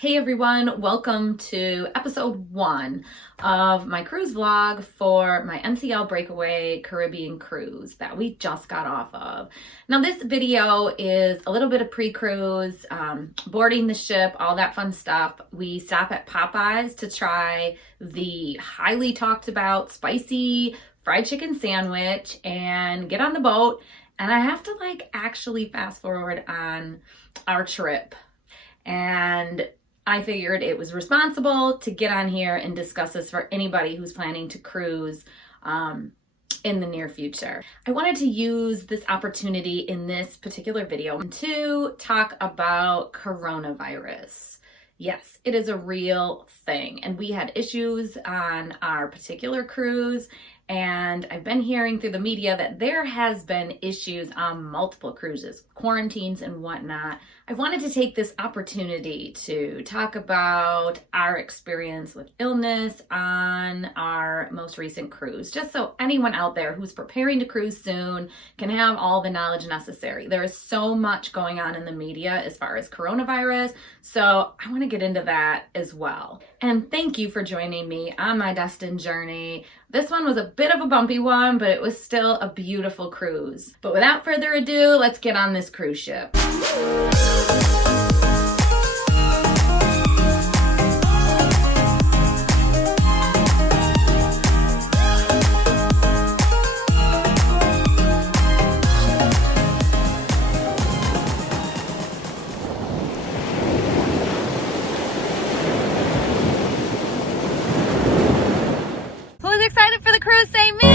Hey everyone, welcome to episode 1 of my cruise vlog for my NCL Breakaway Caribbean cruise that we just got off of. Now this video is a little bit of pre-cruise, boarding the ship, all that fun stuff. We stop at Popeyes to try the highly talked about spicy fried chicken sandwich and get on the boat. And I have to actually fast forward on our trip. And I figured it was responsible to get on here and discuss this for anybody who's planning to cruise in the near future. I wanted to use this opportunity in this particular video to talk about coronavirus. Yes, it is a real thing, and we had issues on our particular cruise, and I've been hearing through the media that there has been issues on multiple cruises, quarantines and whatnot. I wanted to take this opportunity to talk about our experience with illness on our most recent cruise, just so anyone out there who's preparing to cruise soon can have all the knowledge necessary. There is so much going on in the media as far as coronavirus, so I want to get into that as well. And thank you for joining me on my Destined journey. This one was a bit of a bumpy one, but it was still a beautiful cruise. But without further ado, let's get on this cruise ship. Who's excited for the cruise? Say me!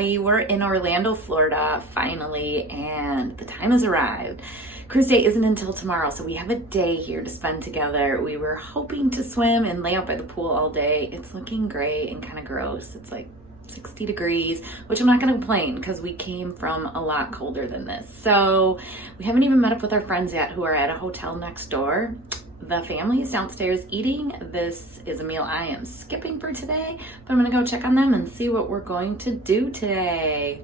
We're in Orlando, Florida, finally, and the time has arrived. Cruise day isn't until tomorrow, so we have a day here to spend together. We were hoping to swim and lay out by the pool all day. It's looking gray and kind of gross. It's like 60 degrees, which I'm not going to complain because we came from a lot colder than this. So we haven't even met up with our friends yet who are at a hotel next door. The family is downstairs eating. This is a meal I am skipping for today, but I'm gonna go check on them and see what we're going to do today.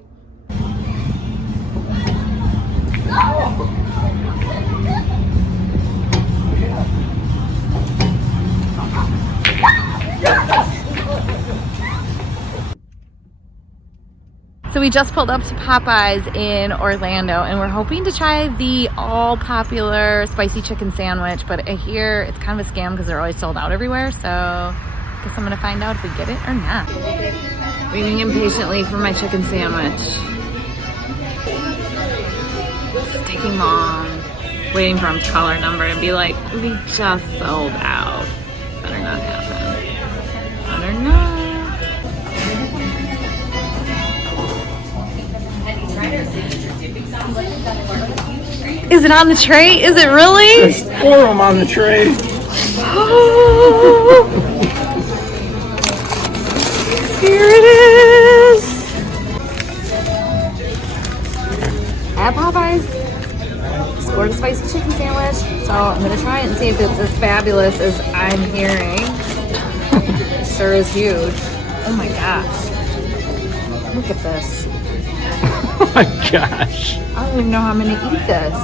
So we just pulled up to Popeyes in Orlando and we're hoping to try the all popular spicy chicken sandwich, but I hear it's kind of a scam because they're always sold out everywhere, so I guess I'm gonna find out if we get it or not. Waiting impatiently for my chicken sandwich. It's taking long. Waiting for him to call our number and be like, we just sold out. Better not happen. Better not. Is it on the tray? Is it really? There's 4 of them on the tray. Oh, here it is. At Popeyes, scored a spicy chicken sandwich. So I'm gonna try it and see if it's as fabulous as I'm hearing. It sure is huge. Oh my gosh. Look at this. Oh my gosh. I don't even know how I'm gonna eat this.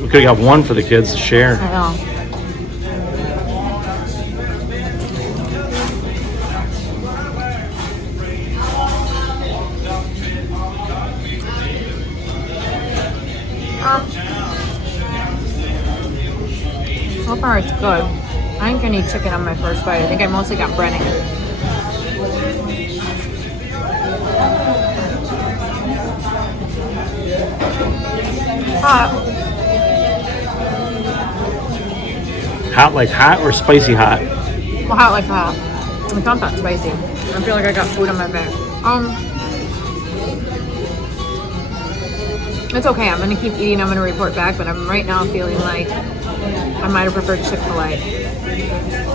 We could have got one for the kids to share. I know. So far it's good. I ain't gonna eat chicken on my first bite. I think I mostly got breading. Hot. Hot like hot or spicy hot? Well, hot like hot. It's not that spicy. I feel like I got food on my face. It's okay. I'm gonna keep eating. I'm gonna report back, but I'm right now feeling like I might have preferred Chick-fil-A.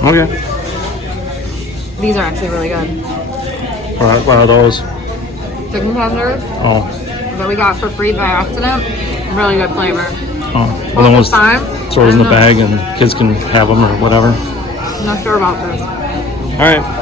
Okay. These are actually really good. What are those? Chicken tenders Oh. that we got for free by accident. Really good flavor. Oh. Well, then we'll throw those in the bag and kids can have them or whatever. I'm not sure about this. All right.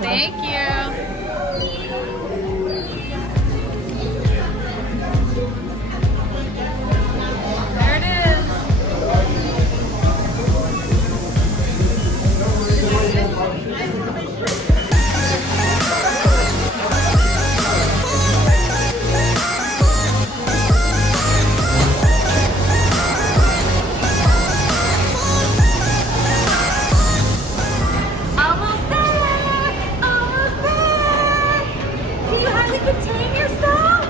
Thank you. There it is. Almost there. Almost there. Can you hardly contain yourself?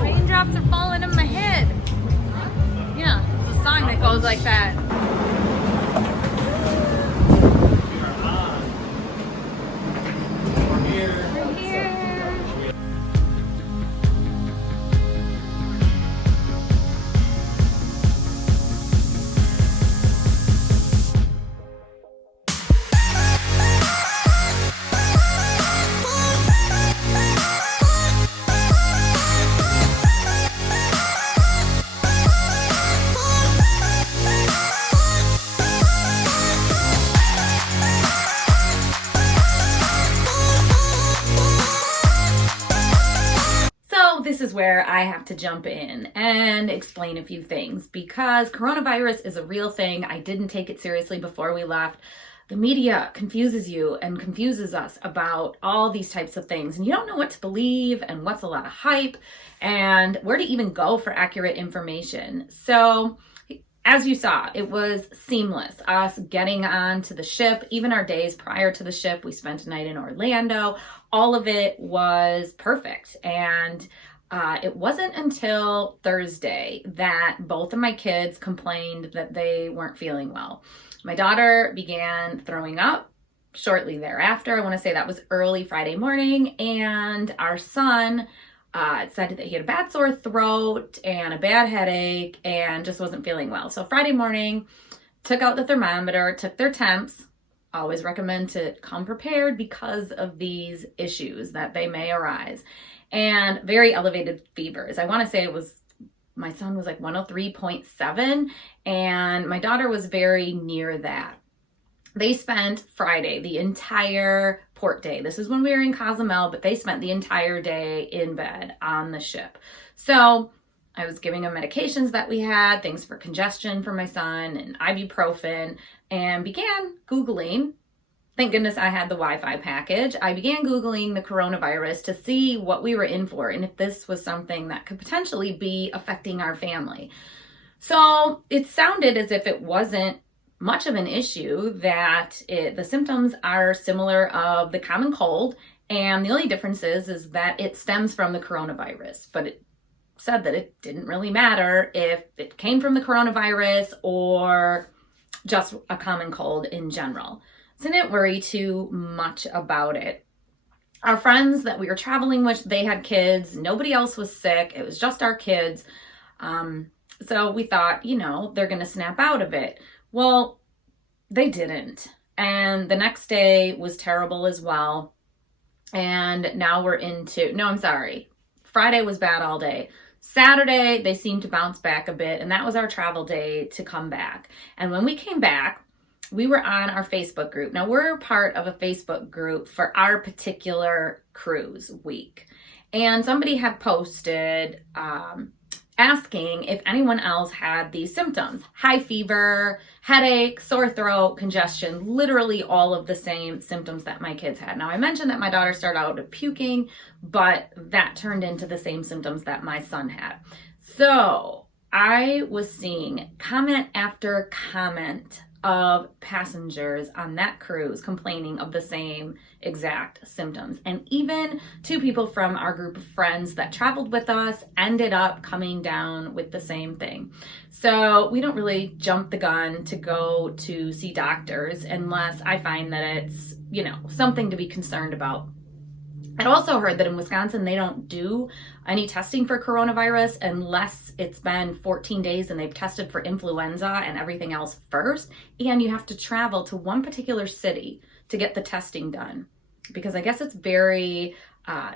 Raindrops are falling in my head. Yeah, it's a song that goes like that. We're here. This is where I have to jump in and explain a few things because coronavirus is a real thing. I didn't take it seriously before we left. The media confuses you and confuses us about all these types of things, and you don't know what to believe and what's a lot of hype and where to even go for accurate information. So as you saw, it was seamless, us getting onto the ship. Even our days prior to the ship, we spent a night in Orlando. All of it was perfect. And it wasn't until Thursday that both of my kids complained that they weren't feeling well. My daughter began throwing up shortly thereafter. I want to say that was early Friday morning. And our son said that he had a bad sore throat and a bad headache and just wasn't feeling well. So Friday morning, took out the thermometer, took their temps. Always recommend to come prepared because of these issues that they may arise. And very elevated fevers. I want to say my son was like 103.7 and my daughter was very near that. They spent Friday, the entire port day. This is when we were in Cozumel, but they spent the entire day in bed on the ship. So I was giving them medications that we had, things for congestion for my son and ibuprofen, and began Googling. Thank goodness I had the Wi-Fi package. I began Googling the coronavirus to see what we were in for and if this was something that could potentially be affecting our family. So it sounded as if it wasn't much of an issue, that the symptoms are similar of the common cold, and the only difference is that it stems from the coronavirus. But it said that it didn't really matter if it came from the coronavirus or just a common cold in general. So I didn't worry too much about it. Our friends that we were traveling with, they had kids. Nobody else was sick. It was just our kids. So we thought, they're going to snap out of it. Well, they didn't. And the next day was terrible as well. And now we're Friday was bad all day. Saturday, they seemed to bounce back a bit, and that was our travel day to come back. And when we came back, we were on our Facebook group. Now, we're part of a Facebook group for our particular cruise week. And somebody had posted asking if anyone else had these symptoms: high fever, headache, sore throat, congestion, literally all of the same symptoms that my kids had. Now, I mentioned that my daughter started out with puking, but that turned into the same symptoms that my son had. So I was seeing comment after comment of passengers on that cruise complaining of the same exact symptoms. And even two people from our group of friends that traveled with us ended up coming down with the same thing. So we don't really jump the gun to go to see doctors unless I find that it's, something to be concerned about. I'd also heard that in Wisconsin, they don't do any testing for coronavirus unless it's been 14 days and they've tested for influenza and everything else first. And you have to travel to one particular city to get the testing done, because I guess it's very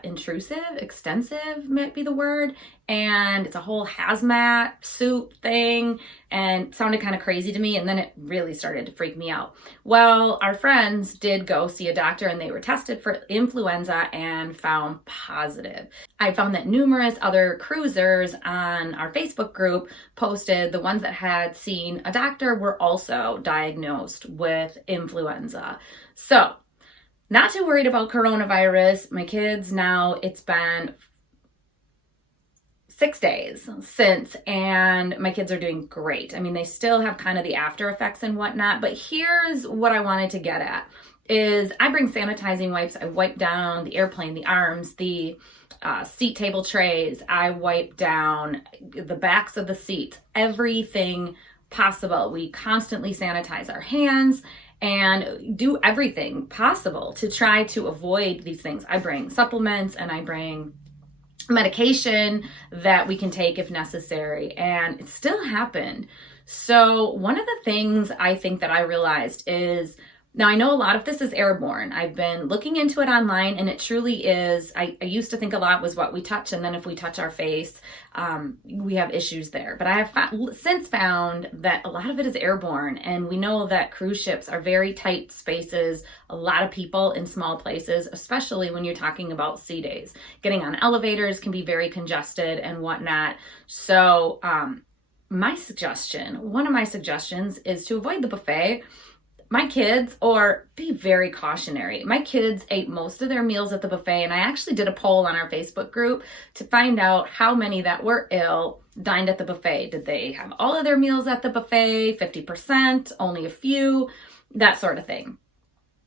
intrusive, extensive might be the word. And it's a whole hazmat suit thing, and it sounded kind of crazy to me. And then it really started to freak me out. Well, our friends did go see a doctor and they were tested for influenza and found positive. I found that numerous other cruisers on our Facebook group posted the ones that had seen a doctor were also diagnosed with influenza. So, not too worried about coronavirus. My kids now, it's been 6 days since, and my kids are doing great. I mean, they still have kind of the after effects and whatnot, but here's what I wanted to get at is I bring sanitizing wipes. I wipe down the airplane, the arms, the seat table trays. I wipe down the backs of the seats, everything possible. We constantly sanitize our hands and do everything possible to try to avoid these things. I bring supplements and I bring medication that we can take if necessary, and it still happened. So one of the things I think that I realized is, now I know a lot of this is airborne. I've been looking into it online, and it truly is. I used to think a lot was what we touch, and then if we touch our face, we have issues there. But I have since found that a lot of it is airborne, and we know that cruise ships are very tight spaces, a lot of people in small places, especially when you're talking about sea days. Getting on elevators can be very congested and whatnot. So one of my suggestions is to avoid the buffet. My kids, or be very cautionary. My kids ate most of their meals at the buffet, and I actually did a poll on our Facebook group to find out how many that were ill dined at the buffet. Did they have all of their meals at the buffet, 50%, only a few, that sort of thing.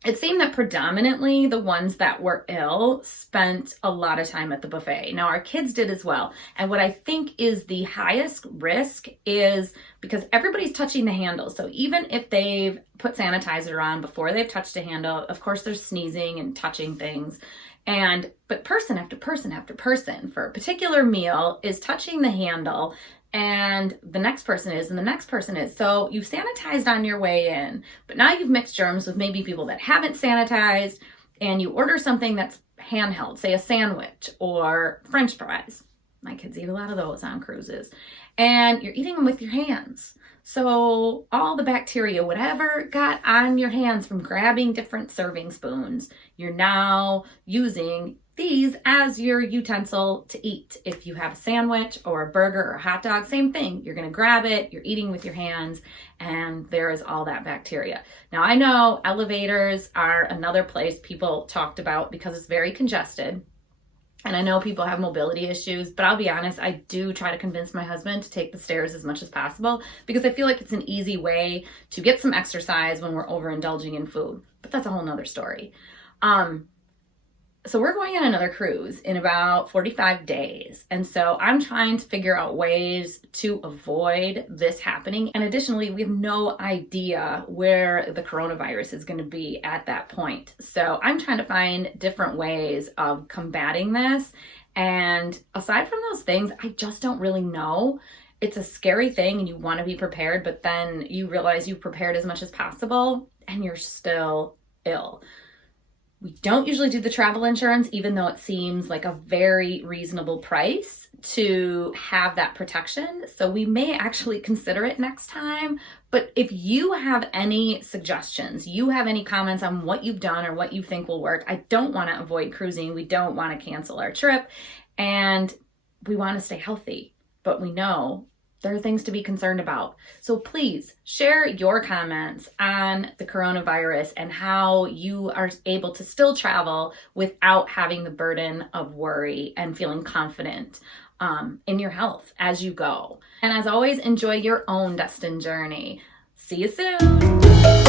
It seemed that predominantly the ones that were ill spent a lot of time at the buffet. Now, our kids did as well. And what I think is the highest risk is because everybody's touching the handle. So even if they've put sanitizer on before they've touched a handle, of course, they're sneezing and touching things. But person after person after person for a particular meal is touching the handle, and the next person is, and the next person is. So you've sanitized on your way in, but now you've mixed germs with maybe people that haven't sanitized, and you order something that's handheld, say a sandwich or French fries. My kids eat a lot of those on cruises. And you're eating them with your hands. So all the bacteria, whatever got on your hands from grabbing different serving spoons, you're now using these as your utensil to eat. If you have a sandwich or a burger or a hot dog, same thing. You're going to grab it, you're eating with your hands, and there is all that bacteria. Now, I know elevators are another place people talked about because it's very congested. And I know people have mobility issues, but I'll be honest, I do try to convince my husband to take the stairs as much as possible because I feel like it's an easy way to get some exercise when we're overindulging in food. But that's a whole nother story. So we're going on another cruise in about 45 days. And so I'm trying to figure out ways to avoid this happening. And additionally, we have no idea where the coronavirus is going to be at that point. So I'm trying to find different ways of combating this. And aside from those things, I just don't really know. It's a scary thing and you want to be prepared, but then you realize you've prepared as much as possible and you're still ill. We don't usually do the travel insurance, even though it seems like a very reasonable price to have that protection. So we may actually consider it next time. But if you have any suggestions, you have any comments on what you've done or what you think will work, I don't want to avoid cruising. We don't want to cancel our trip, and we want to stay healthy, but we know there are things to be concerned about. So please share your comments on the coronavirus and how you are able to still travel without having the burden of worry and feeling confident in your health as you go. And as always, enjoy your own Destined journey. See you soon.